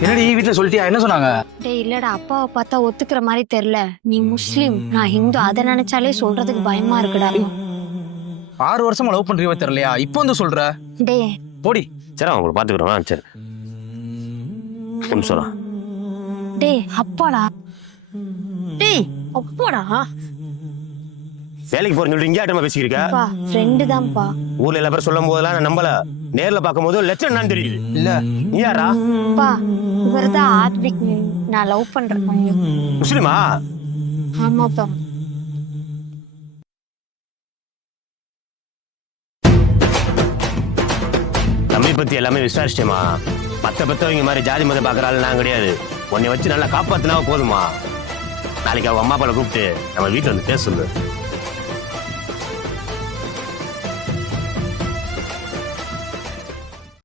என்னடி வீட்டுல சொல்லிட்டியா? என்ன சொன்னாங்க? டேய் இல்லடா, அப்பாவை பார்த்தா ஒத்துக்கிற மாதிரி தெரியல. நீ முஸ்லீம், நான் ஹிந்து, அதை நினைச்சாலே சொல்றதுக்கு பயமா இருக்குடா. 6 வருஷமா லவ் பண்றீவ தெரியலையா? இப்போ வந்து சொல்ற? டேய் போடி. சரி அவங்களை பாத்துக்கிறோம். சரி ஒன்று சொல்றா. டேய் அப்பாடா. டேய் அப்பாடா. வேலைக்கு போறேன்னு சொல்லிட்டு இங்கே ஆட்டமா பேசிக்கிறீங்க. பா ஃப்ரெண்டு தான்ப்பா. ஊர்ல எல்லா பேரும் சொல்லும் போதெல்லாம் நான் நம்பல. நேர்ல பார்க்கும் போது லட்சம் என்னன்னு தெரியுது. இல்ல நீ யாரா? பா இவர்தான் ஆத்விக், நான் லவ் பண்றேன். முஸ்லிமா? ஆமாப்பா. தம்பி பத்தி எல்லாமே விசாரிச்சிட்டேமா. மத்த பெத்தவங்க மாதிரி ஜாதி மதம் பாக்குறாள் நான் கிடையாது. உன்னை வச்சு நல்லா காப்பாத்தினா போதுமா. நாளைக்கு அவங்க அம்மா அப்பாவை கூப்பிட்டு நம்ம வீட்டுல வந்து பேச சொல்லு.